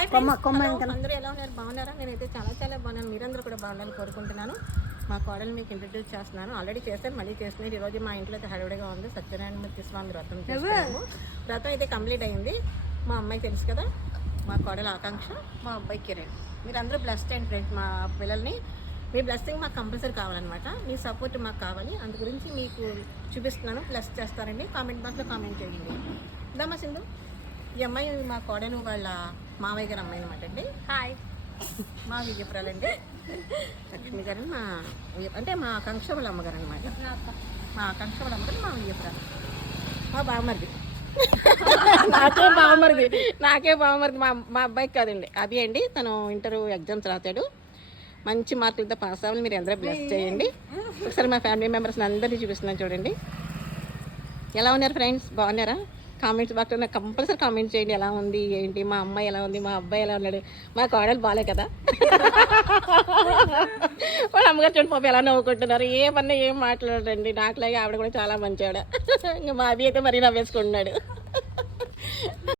అందరూ ఎలా ఉన్నారు, బాగున్నారా? నేనైతే చాలా చాలా బాగున్నాను. మీరందరూ కూడా బాగుండాలని కోరుకుంటున్నాను. మా కోడలు మీకు ఇంట్రడ్యూస్ చేస్తున్నాను. ఆల్రెడీ చేస్తాను, మళ్ళీ చేస్తున్నాను. ఈరోజు మా ఇంట్లో అయితే హడావిడిగా ఉంది. సత్యనారాయణ స్వామి వ్రతం చేస్తున్నాము. వ్రతం అయితే కంప్లీట్ అయింది. మా అమ్మాయి తెలుసు కదా, మా కోడలు ఆకాంక్ష, మా అబ్బాయి కిరణ్. మీరందరూ బ్లెస్డ్ అండ్ ఫ్రెండ్స్. మా పిల్లల్ని మీ బ్లెస్సింగ్ మాకు కంపల్సరీ కావాలన్నమాట. మీ సపోర్ట్ మాకు కావాలి. అందు గురించి మీకు చూపిస్తున్నాను. బ్లెస్ చేస్తారండి. కామెంట్ బాక్స్లో కామెంట్ చేయండి. దమ్మా సింధు, ఈ అమ్మాయి మా కోడలు వాళ్ళ మావయ్య గారు అమ్మాయి అనమాట అండి. హాయ్, మా విజయపురాలండి. లక్ష్మి గారు అంటే మా ఆకాంక్ష వాళ్ళ అమ్మగారు అనమాట. మా ఆకాంక్ష వాళ్ళ అమ్మగారు మా విజయపురాలు. మా బావమరిది నాకే బావమరిది మా అబ్బాయికి కాదండి, అభి అండి. తను ఇంటర్ ఎగ్జామ్స్ రాశాడు. మంచి మార్కులతో పాస్ అవ్వాలి. మీరు అందరూ బ్లెస్ చేయండి. ఒకసారి మా ఫ్యామిలీ మెంబర్స్ని అందరినీ చూపిస్తున్నాను చూడండి. ఎలా ఉన్నారు ఫ్రెండ్స్, బాగున్నారా? కామెంట్స్ బాక్స్లో నాకు కంపల్సరీ కామెంట్ చేయండి. ఎలా ఉంది ఏంటి, మా అమ్మాయి ఎలా ఉంది, మా అబ్బాయి ఎలా ఉన్నాడు. మా కోడలు బాగాలే కదా. వాళ్ళ అమ్మగారు చూడండి పాప ఎలా నవ్వుకుంటున్నారు. ఏ పని ఏం మాట్లాడండి. నాకులాగే ఆవిడ కూడా చాలా మంచివాడ. ఇంకా మా అభి అయితే మరీ నవ్వేసుకుంటున్నాడు.